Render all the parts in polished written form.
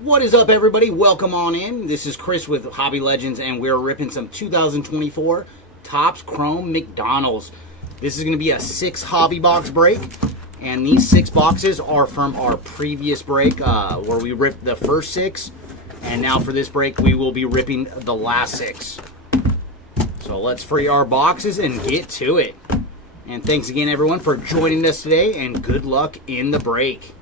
What is up, everybody? Welcome on in. This is Chris with Hobby Legends, and we're ripping some 2024 Topps Chrome McDonald's. This is going to be a 6 hobby box break, and these 6 boxes are from our previous break where we ripped the first 6, and now for this break we will be ripping the last 6. So let's free our boxes and get to it. And thanks again, everyone, for joining us today, and good luck in the break.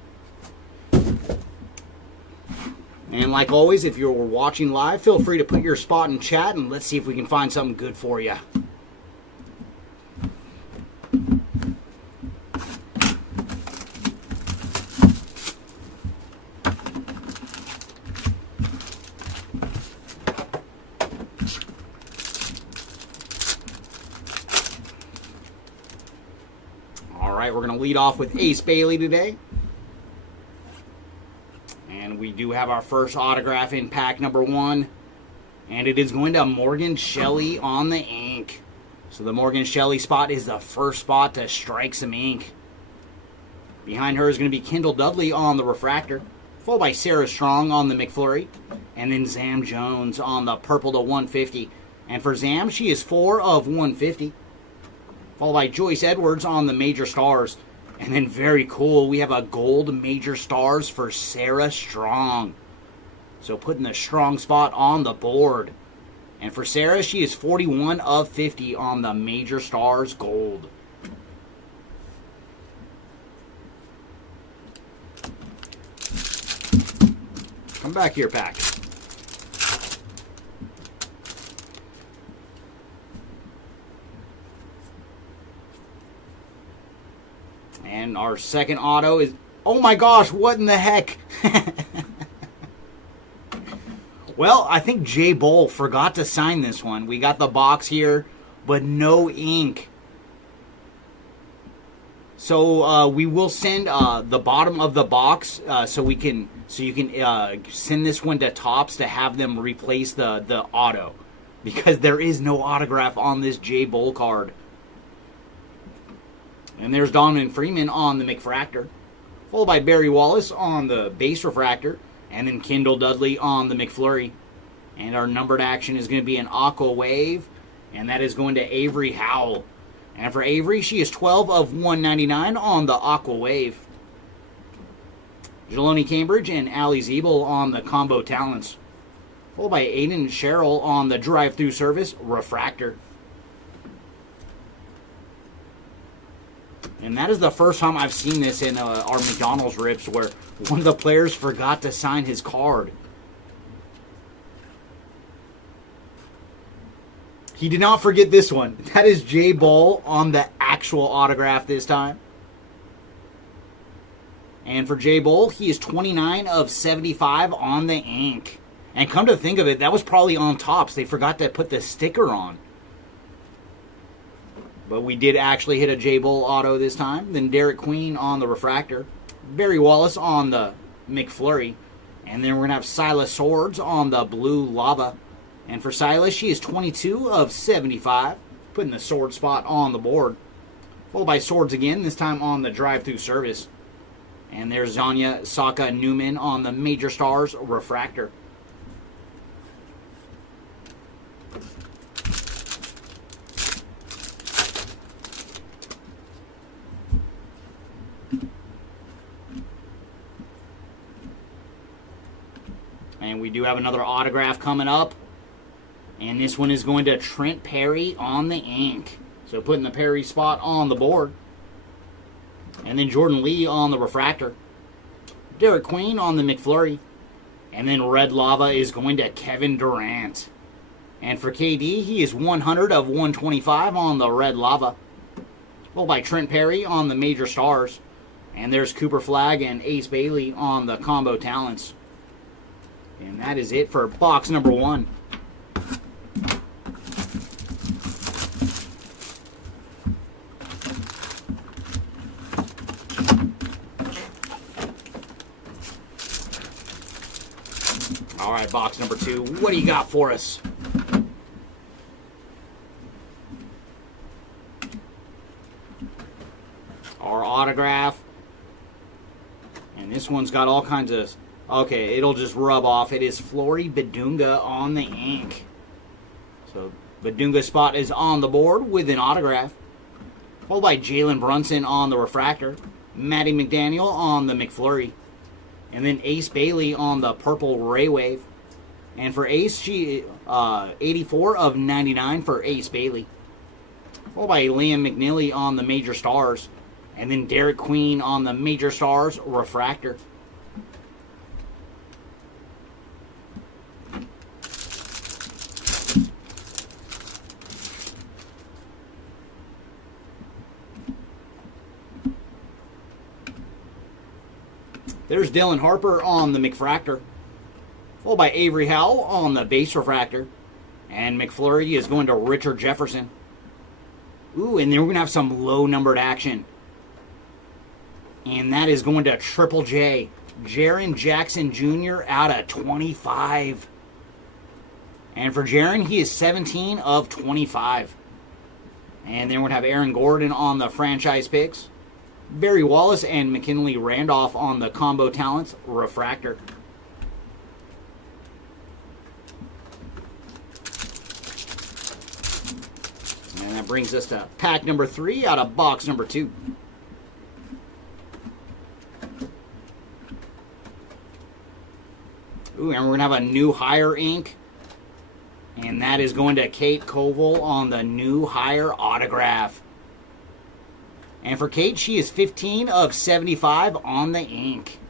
And like always, if you're watching live, feel free to put your spot in chat, and let's see if we can find something good for you. All right, we're going to lead off with Ace Bailey today. And we do have our first autograph in pack number 1. And it is going to Morgan Shelley on the ink. So the Morgan Shelley spot is the first spot to strike some ink. Behind her is going to be Kendall Dudley on the refractor, followed by Sarah Strong on the McFlurry, and then Zam Jones on the purple to 150. And for Zam, she is 4 of 150. Followed by Joyce Edwards on the Major Stars. And then very cool, we have a gold Major Stars for Sarah Strong. So putting the Strong spot on the board. And for Sarah, she is 41 of 50 on the Major Stars gold. Come back here, pack. And our second auto is... Oh my gosh, what in the heck? Well, I think Jay Bull forgot to sign this one. We got the box here, but no ink. So we will send the bottom of the box so you can send this one to Topps to have them replace the auto, because there is no autograph on this Jay Bull card. And there's Donovan Freeman on the McFractor, followed by Barry Wallace on the base refractor, and then Kendall Dudley on the McFlurry. And our numbered action is going to be an Aqua Wave, and that is going to Avery Howell. And for Avery, she is 12 of 199 on the Aqua Wave. Jeloni Cambridge and Allie Zeeble on the Combo Talents, followed by Aiden Sherrill on the Drive-Thru Service refractor. And that is the first time I've seen this in our McDonald's rips, where one of the players forgot to sign his card. He did not forget this one. That is Jay Bull on the actual autograph this time. And for Jay Bull, he is 29 of 75 on the ink. And come to think of it, that was probably on Topps. They forgot to put the sticker on. But we did actually hit a Jay Bull auto this time. Then Derek Queen on the refractor. Barry Wallace on the McFlurry. And then we're going to have Silas Swords on the blue lava. And for Silas, she is 22 of 75. Putting the sword spot on the board. Followed by Swords again, this time on the Drive-Thru Service. And there's Zanya Saka Newman on the Major Stars refractor. And we do have another autograph coming up. And this one is going to Trent Perry on the ink. So putting the Perry spot on the board. And then Jordan Lee on the refractor. Derek Queen on the McFlurry. And then red lava is going to Kevin Durant. And for KD, he is 100 of 125 on the red lava. Followed by Trent Perry on the Major Stars. And there's Cooper Flagg and Ace Bailey on the Combo Talents. And that is it for box number 1. All right, box number 2. What do you got for us? Our autograph. And this one's got all kinds of Okay, it'll just rub off. It is Flory Bedunga on the ink. So Bedunga spot is on the board with an autograph. Followed by Jalen Brunson on the refractor. Matty McDaniel on the McFlurry. And then Ace Bailey on the purple Ray Wave. And for Ace, she 84 of 99 for Ace Bailey. Followed by Liam McNeely on the Major Stars. And then Derek Queen on the Major Stars refractor. There's Dylan Harper on the McFractor. Followed by Avery Howell on the base refractor. And McFlurry is going to Richard Jefferson. Ooh, and then we're going to have some low-numbered action. And that is going to Triple J. Jaren Jackson Jr. out of 25. And for Jaren, he is 17 of 25. And then we're going to have Aaron Gordon on the franchise picks. Barry Wallace and McKinley Randolph on the combo talents refractor. And that brings us to pack number 3 out of box number 2. Ooh, and we're going to have a new higher ink. And that is going to Kate Koval on the new higher autograph. And for Kate, she is 15 of 75 on the ink.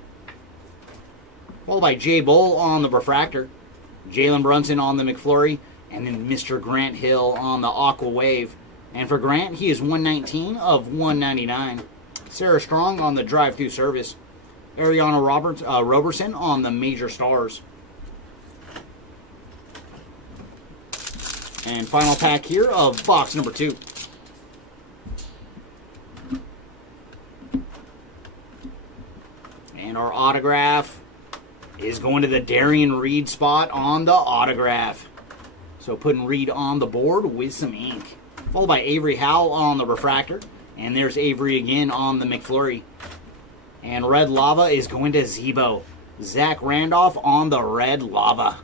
Followed by Jay Bull on the refractor. Jalen Brunson on the McFlurry. And then Mr. Grant Hill on the Aqua Wave. And for Grant, he is 119 of 199. Sarah Strong on the drive-through service. Ariana Roberson on the Major Stars. And final pack here of box number 2. And our autograph is going to the Darian Reed spot on the autograph. So putting Reed on the board with some ink. Followed by Avery Howell on the refractor. And there's Avery again on the McFlurry. And Red Lava is going to Zebo. Zach Randolph on the Red Lava.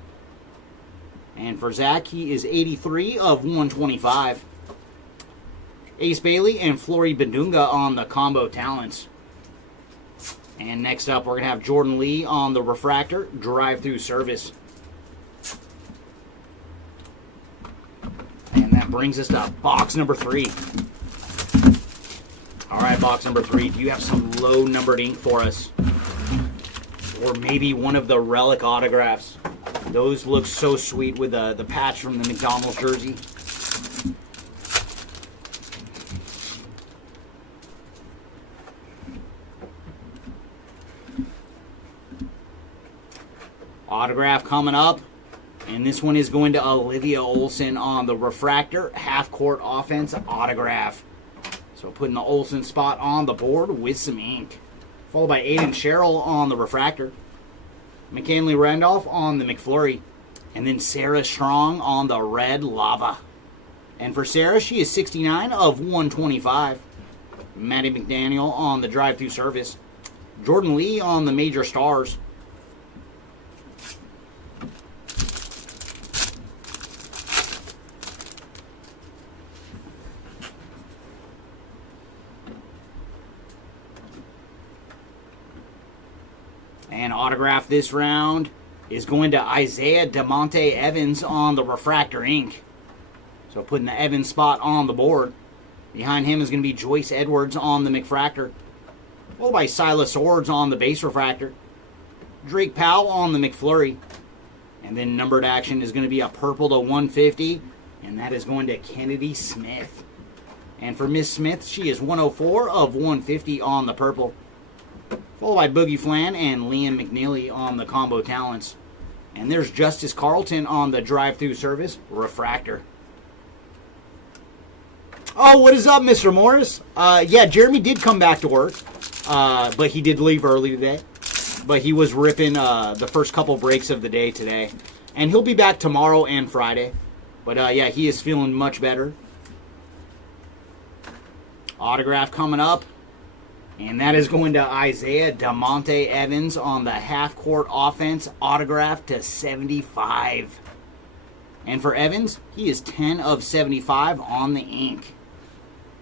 And for Zach, he is 83 of 125. Ace Bailey and Flory Bedunga on the combo talents. And next up, we're going to have Jordan Lee on the refractor, drive-through service. And that brings us to box number 3. All right, box number 3. Do you have some low-numbered ink for us? Or maybe one of the relic autographs? Those look so sweet with the patch from the McDonald's jersey. Autograph coming up. And this one is going to Olivia Olson on the refractor, half-court offense autograph. So putting the Olsen spot on the board with some ink. Followed by Aiden Sherrill on the refractor. McKinley Randolph on the McFlurry. And then Sarah Strong on the Red Lava. And for Sarah, she is 69 of 125. Matty McDaniel on the drive-through service. Jordan Lee on the Major Stars. And autograph this round is going to Isaiah DeMonte Evans on the refractor ink. So putting the Evans spot on the board. Behind him is going to be Joyce Edwards on the McFractor. Followed by Silas Swords on the base refractor. Drake Powell on the McFlurry. And then numbered action is going to be a purple to 150. And that is going to Kennedy Smith. And for Miss Smith, she is 104 of 150 on the purple. Followed by Boogie Flan and Liam McNeely on the combo talents. And there's Justice Carlton on the drive-through service refractor. Oh, what is up, Mr. Morris? Yeah, Jeremy did come back to work, but he did leave early today. But he was ripping the first couple breaks of the day today. And he'll be back tomorrow and Friday. But yeah, he is feeling much better. Autograph coming up. And that is going to Isaiah DeMonte Evans on the half-court offense, autograph to 75. And for Evans, he is 10 of 75 on the ink.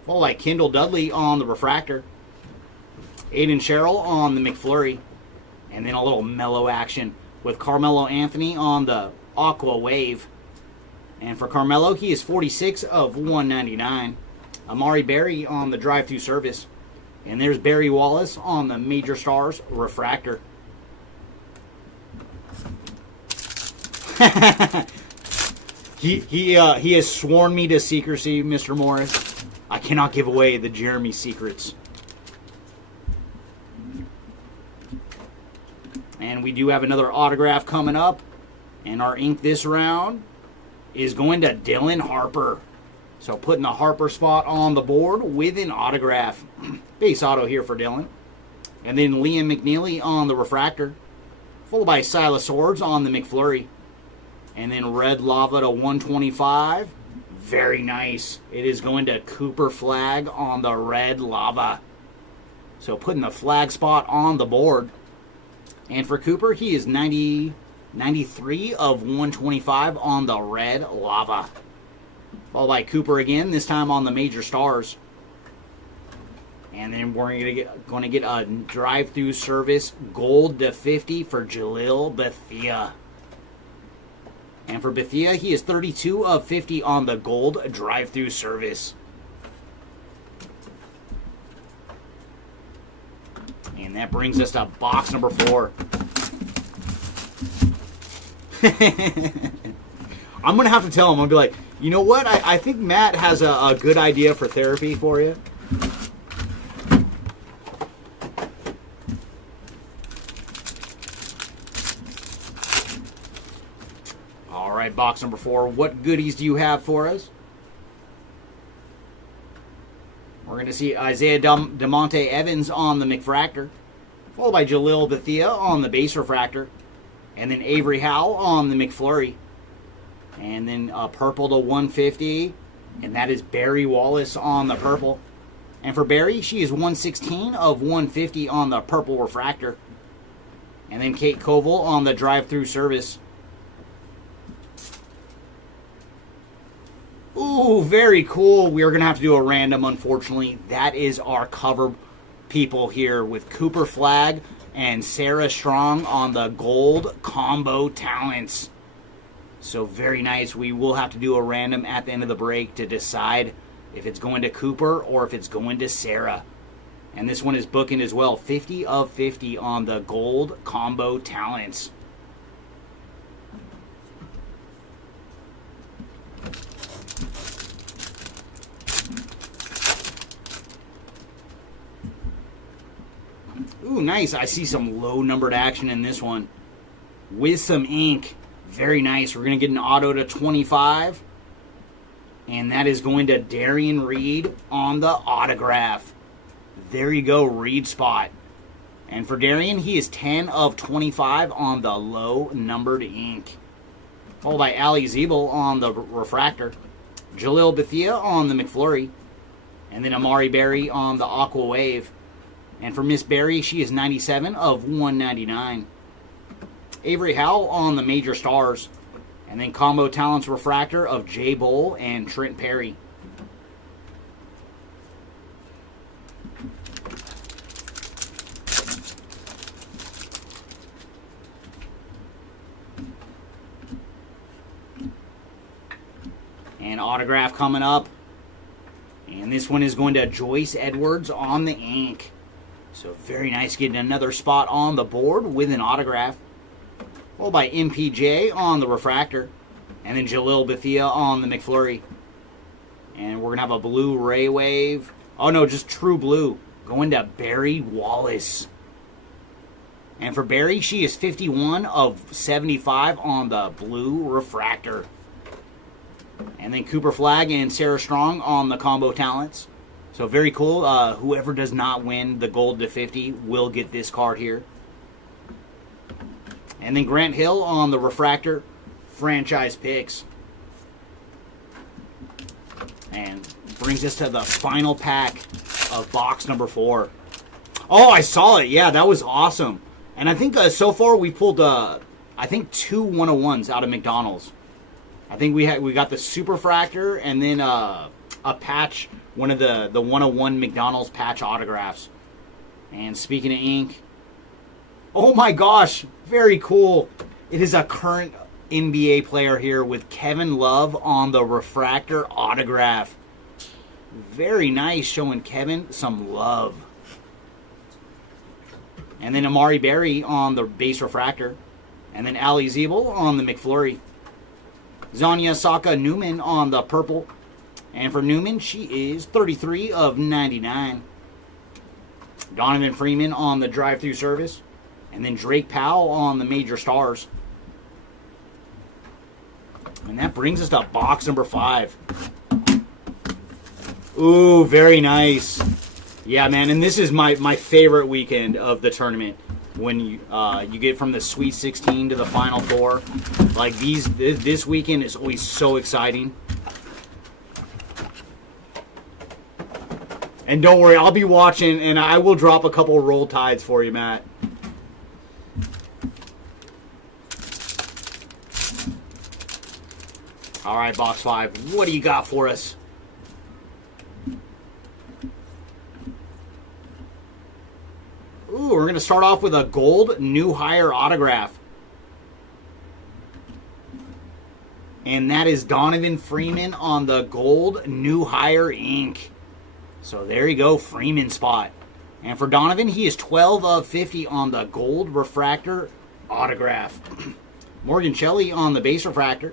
Well, like Kendall Dudley on the refractor. Aiden Sherrill on the McFlurry. And then a little mellow action with Carmelo Anthony on the Aqua Wave. And for Carmelo, he is 46 of 199. Amari Berry on the drive-through service. And there's Barry Wallace on the Major Stars refractor. He has sworn me to secrecy, Mr. Morris. I cannot give away the Jeremy secrets. And we do have another autograph coming up. And our ink this round is going to Dylan Harper. So putting the Harper spot on the board with an autograph. Base auto here for Dylan. And then Liam McNeely on the refractor. Followed by Silas Swords on the McFlurry. And then Red Lava to 125. Very nice. It is going to Cooper Flag on the Red Lava. So putting the flag spot on the board. And for Cooper, he is 93 of 125 on the Red Lava. Followed by Cooper again, this time on the Major Stars. And then we're going to get a drive-through service gold to 50 for Jalil Bethia. And for Bethia, he is 32 of 50 on the gold drive-through service. And that brings us to box number 4. I'm going to have to tell him, I'll be like, you know what? I think Matt has a good idea for therapy for you. All right, box number 4. What goodies do you have for us? We're going to see Isaiah DeMonte Evans on the McFractor, followed by Jalil Bethia on the base refractor, and then Avery Howell on the McFlurry. And then purple to 150, and that is Barry Wallace on the purple. And for Barry, she is 116 of 150 on the purple refractor. And then Kate Koval on the drive-through service. Ooh, very cool. We are going to have to do a random, unfortunately. That is our cover people here with Cooper Flag and Sarah Strong on the gold combo talents. So very nice. We will have to do a random at the end of the break to decide if it's going to Cooper or if it's going to Sarah. And this one is booking as well. 50 of 50 on the gold combo talents. Ooh, nice. I see some low-numbered action in this one. With some ink. Very nice. We're going to get an auto to 25. And that is going to Darian Reed on the autograph. There you go, Reed spot. And for Darian, he is 10 of 25 on the low-numbered ink. Followed by Ali Zeeble on the refractor. Jalil Bethia on the McFlurry. And then Amari Berry on the Aqua Wave. And for Miss Berry, she is 97 of 199. Avery Howell on the Major Stars. And then Combo Talents refractor of Jay Bowl and Trent Perry. And autograph coming up. And this one is going to Joyce Edwards on the ink. So very nice getting another spot on the board with an autograph. Followed by MPJ on the refractor. And then Jalil Bethia on the McFlurry. And we're going to have a blue Ray Wave. Oh no, just true blue. Going to Barry Wallace. And for Barry, she is 51 of 75 on the blue refractor. And then Cooper Flag and Sarah Strong on the combo talents. So very cool. Whoever does not win the gold to 50 will get this card here. And then Grant Hill on the refractor. Franchise picks. And brings us to the final pack of box number 4. Oh, I saw it. Yeah, that was awesome. And I think so far we pulled, I think 2 101s out of McDonald's. I think we got the Super Fractor and then a patch, one of the 101 McDonald's patch autographs. And speaking of ink, oh my gosh, very cool. It is a current NBA player here with Kevin Love on the refractor autograph. Very nice, showing Kevin some love. And then Amari Berry on the base refractor. And then Ali Ziebel on the McFlurry. Zanya Saka Newman on the purple. And for Newman, she is 33 of 99. Donovan Freeman on the drive-through service. And then Drake Powell on the major stars. And that brings us to box number 5. Ooh, very nice. Yeah, man, and this is my favorite weekend of the tournament. When you get from the Sweet 16 to the Final Four. Like, this weekend is always so exciting. And don't worry, I'll be watching, and I will drop a couple roll tides for you, Matt. All right, box 5. What do you got for us? Ooh, we're going to start off with a gold new hire autograph. And that is Donovan Freeman on the gold new hire ink. So there you go, Freeman spot. And for Donovan, he is 12 of 50 on the gold refractor autograph. Morgan Shelley on the base refractor.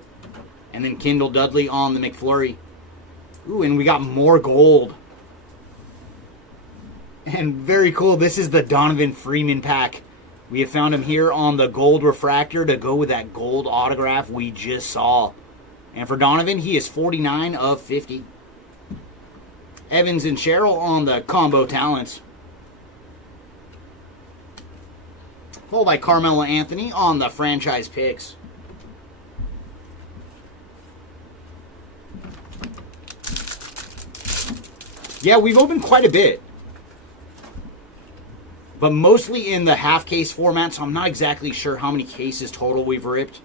And then Kendall Dudley on the McFlurry. Ooh, and we got more gold. And very cool, this is the Donovan Freeman pack. We have found him here on the gold refractor to go with that gold autograph we just saw. And for Donovan, he is 49 of 50. Evans and Sherrill on the combo talents. Followed by Carmelo Anthony on the franchise picks. Yeah, we've opened quite a bit. But mostly in the half case format, so I'm not exactly sure how many cases total we've ripped.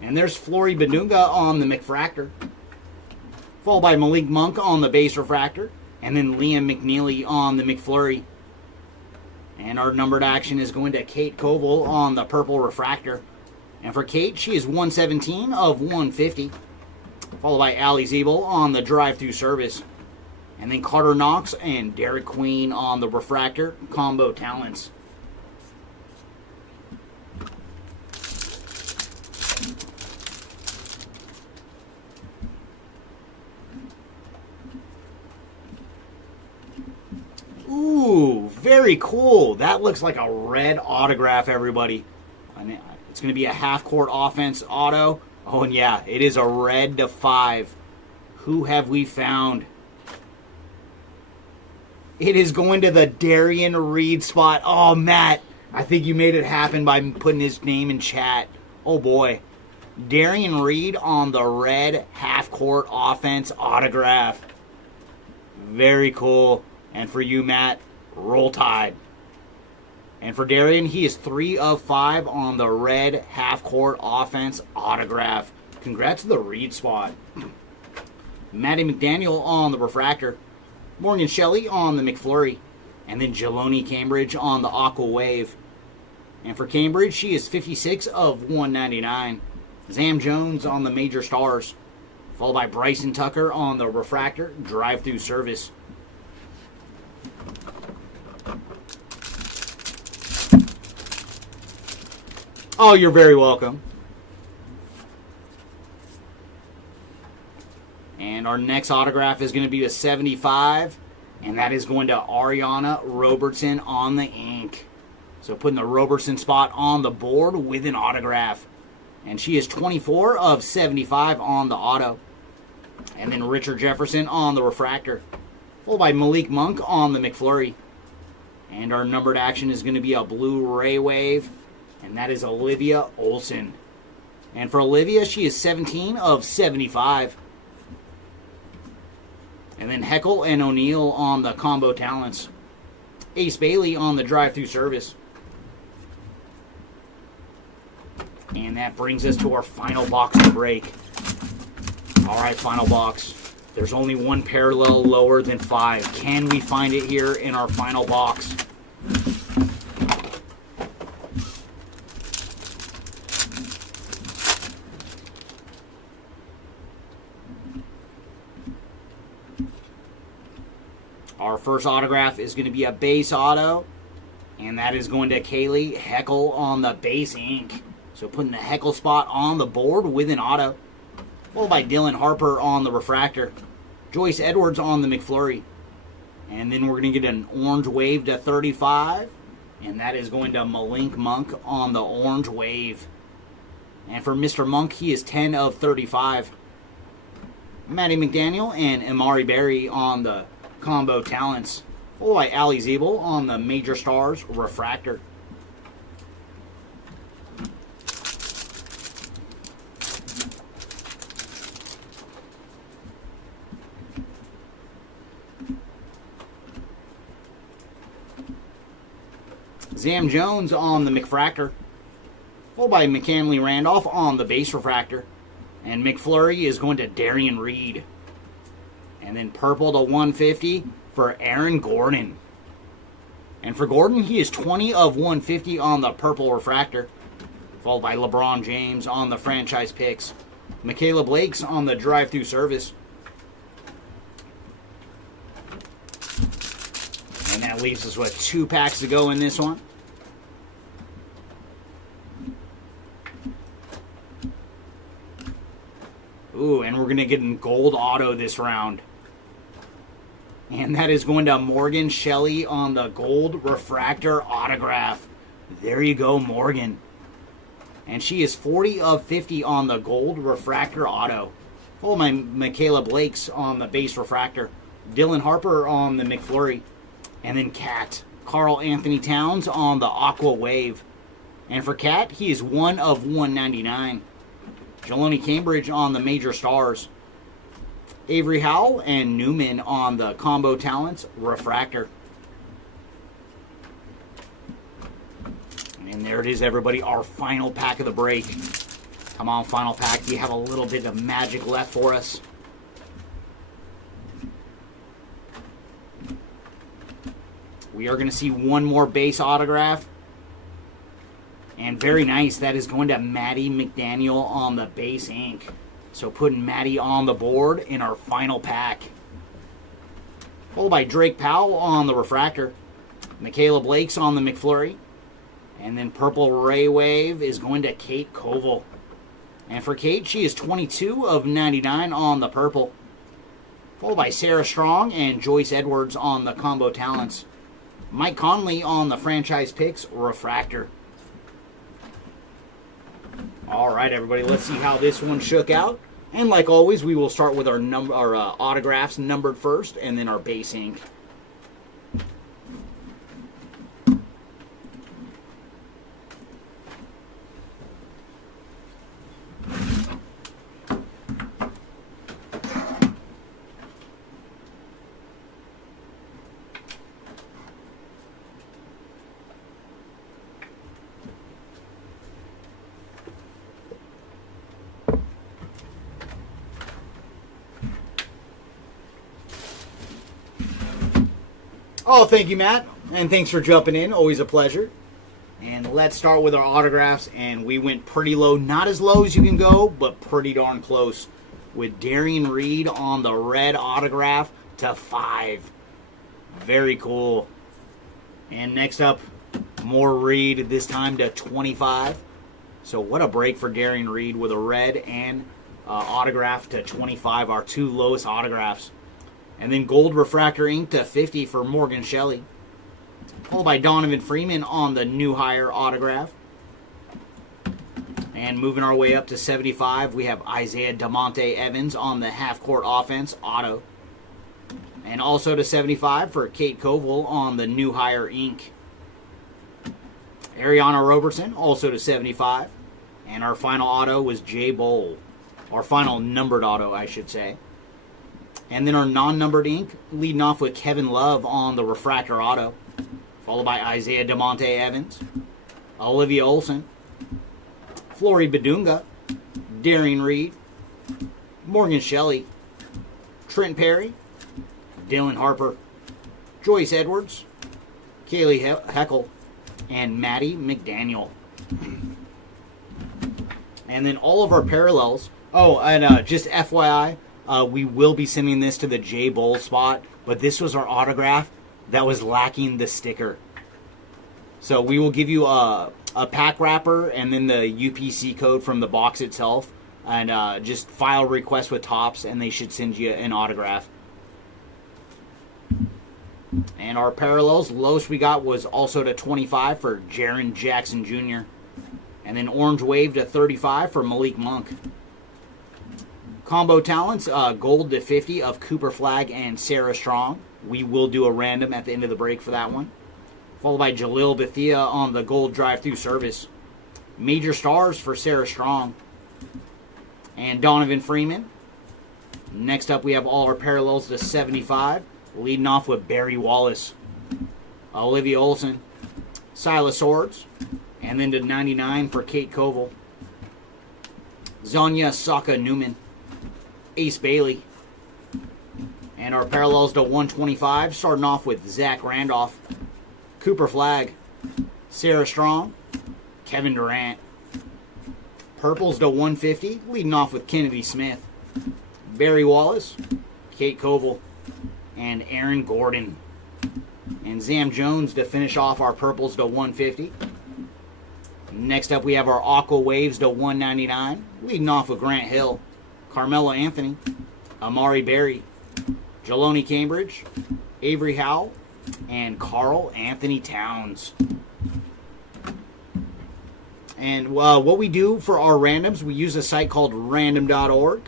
And there's Flory Badunga on the McFractor. Followed by Malik Monk on the base refractor. And then Liam McNeely on the McFlurry. And our numbered action is going to Kate Koval on the purple refractor. And for Kate, she is 117 of 150. Followed by Ali Ziebel on the drive-through service. And then Carter Knox and Derek Queen on the refractor combo talents. Ooh, very cool. That looks like a red autograph, everybody. It's going to be a half-court offense auto. Oh, and yeah, it is a red to 5. Who have we found? It is going to the Darian Reed spot. Oh, Matt, I think you made it happen by putting his name in chat. Oh, boy. Darian Reed on the red half-court offense autograph. Very cool. And for you, Matt, roll tide. And for Darian, he is 3 of 5 on the red half-court offense autograph. Congrats to the Reed spot. Matty McDaniel on the refractor. Morgan Shelley on the McFlurry. And then Jeloni Cambridge on the Aqua Wave. And for Cambridge, she is 56 of 199. Zam Jones on the major stars. Followed by Bryson Tucker on the refractor drive-through service. Oh, you're very welcome. And our next autograph is going to be a 75. And that is going to Ariana Robertson on the ink. So putting the Robertson spot on the board with an autograph. And she is 24 of 75 on the auto. And then Richard Jefferson on the refractor. Followed by Malik Monk on the McFlurry. And our numbered action is going to be a blue Ray Wave. And that is Olivia Olson. And for Olivia, she is 17 of 75. And then Heckle and O'Neal on the combo talents. Ace Bailey on the drive-through service. And that brings us to our final box to break. All right, final box. There's only one parallel lower than 5. Can we find it here in our final box? Our first autograph is going to be a base auto, and that is going to Kaylee Heckle on the base ink. So putting the Heckle spot on the board with an auto. Followed by Dylan Harper on the refractor. Joyce Edwards on the McFlurry. And then we're going to get an orange wave to 35. And that is going to Malink Monk on the orange wave. And for Mr. Monk, he is 10 of 35. Matty McDaniel and Amari Berry on the combo talents. Followed by Ali Zeeble on the Major Stars refractor. Zam Jones on the McFractor. Followed by McCanley Randolph on the base refractor. And McFlurry is going to Darian Reed. And then purple to 150 for Aaron Gordon. And for Gordon, he is 20 of 150 on the purple refractor. Followed by LeBron James on the franchise picks. Michaela Blake's on the drive-through service. And that leaves us with 2 packs to go in this one. Ooh, and we're going to get a gold auto this round. And that is going to Morgan Shelley on the gold refractor autograph. There you go, Morgan. And she is 40 of 50 on the gold refractor auto. Followed by Michaela Blake's on the base refractor. Dylan Harper on the McFlurry. And then Cat, Carl Anthony Towns on the Aqua Wave. And for Cat, he is 1 of 199. Jeloni Cambridge on the Major Stars. Avery Howell and Newman on the Combo Talents refractor. And there it is, everybody, our final pack of the break. Come on, final pack. You have a little bit of magic left for us. We are going to see one more base autograph. And very nice, that is going to Matty McDaniel on the base ink. So putting Matty on the board in our final pack. Followed by Drake Powell on the refractor. Michaela Blake's on the McFlurry. And then Purple Ray Wave is going to Kate Koval. And for Kate, she is 22 of 99 on the purple. Followed by Sarah Strong and Joyce Edwards on the Combo Talents. Mike Conley on the franchise picks refractor. All right, everybody, let's see how this one shook out. And like always, we will start with our autographs numbered first, and then our base ink. Oh, thank you, Matt. And thanks for jumping in. Always a pleasure. And let's start with our autographs. And we went pretty low. Not as low as you can go, but pretty darn close. With Darian Reed on the red autograph to 5. Very cool. And next up, more Reed, this time to 25. So what a break for Darian Reed with a red and autograph to 25, our 2 lowest autographs. And then gold refractor ink to 50 for Morgan Shelley. Followed by Donovan Freeman on the new hire autograph. And moving our way up to 75, we have Isaiah DeMonte Evans on the half-court offense auto. And also to 75 for Kate Koval on the new hire ink. Ariana Robertson also to 75. And our final auto was Jay Bowl. Our final numbered auto, I should say. And then our non-numbered ink, leading off with Kevin Love on the refractor auto. followed by Isaiah DeMonte Evans, Olivia Olson, Flory Badunga, Darian Reed, Morgan Shelley, Trent Perry, Dylan Harper, Joyce Edwards, Kaylee Heckel, and Maddie McDaniel. And then all of our parallels. Oh, and just FYI, we will be sending this to the J Bowl spot, but this was our autograph that was lacking the sticker. So we will give you a pack wrapper and then the UPC code from the box itself, and just file request with Topps, and they should send you an autograph. And our parallels, lowest we got was also to 25 for Jaron Jackson Jr. And then Orange Wave to 35 for Malik Monk. Combo talents, gold to 50 of Cooper Flagg and Sarah Strong. We will do a random at the end of the break for that one. Followed by Jalil Bethia on the gold drive-through service. Major stars for Sarah Strong. And Donovan Freeman. Next up, we have all our parallels to 75. Leading off with Barry Wallace, Olivia Olson, Silas Swords, and then to 99 for Kate Koval. Zonia Saka Newman, Ace Bailey. And our parallels to 125, starting off with Zach Randolph, Cooper Flagg, Sarah Strong, Kevin Durant. Purples to 150, leading off with Kennedy Smith, Barry Wallace, Kate Koval, and Aaron Gordon. And Zam Jones to finish off our purples to 150. Next up, we have our Aqua Waves to 199, leading off with Grant Hill, Carmelo Anthony, Amari Berry, Jeloni Cambridge, Avery Howell, and Carl Anthony Towns. And what we do for our randoms, we use a site called random.org.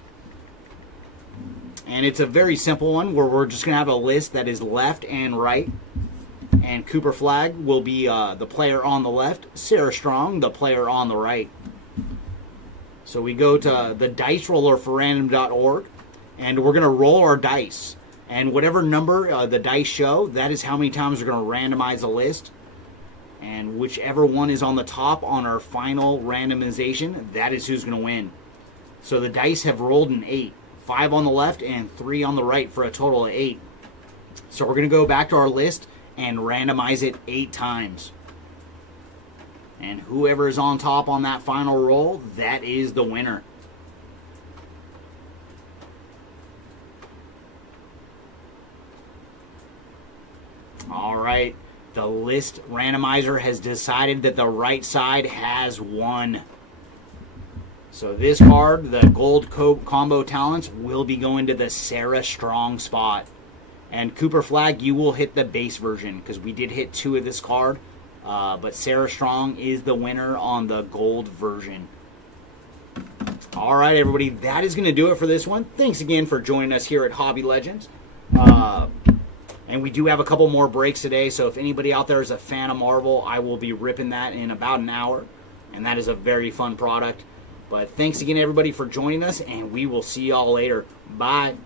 And it's a very simple one where we're just going to have a list that is left and right. And Cooper Flagg will be the player on the left. Sarah Strong, the player on the right. So we go to the dice roller for random.org. And we're going to roll our dice. And whatever number the dice show, that is how many times we're going to randomize a list. And whichever one is on the top on our final randomization, that is who's going to win. So the dice have rolled an 8. 5 on the left and 3 on the right for a total of 8. So we're going to go back to our list and randomize it 8 times. And whoever is on top on that final roll, that is the winner. All right. The list randomizer has decided that the right side has won. So this card, the gold combo talents, will be going to the Sarah Strong spot. And Cooper Flagg, you will hit the base version, because we did hit 2 of this card. But Sarah Strong is the winner on the gold version. All right, everybody, that is going to do it for this one. Thanks again for joining us here at Hobby Legends. And we do have a couple more breaks today, so if anybody out there is a fan of Marvel, I will be ripping that in about an hour. And that is a very fun product. But thanks again, everybody, for joining us, and we will see y'all later. Bye.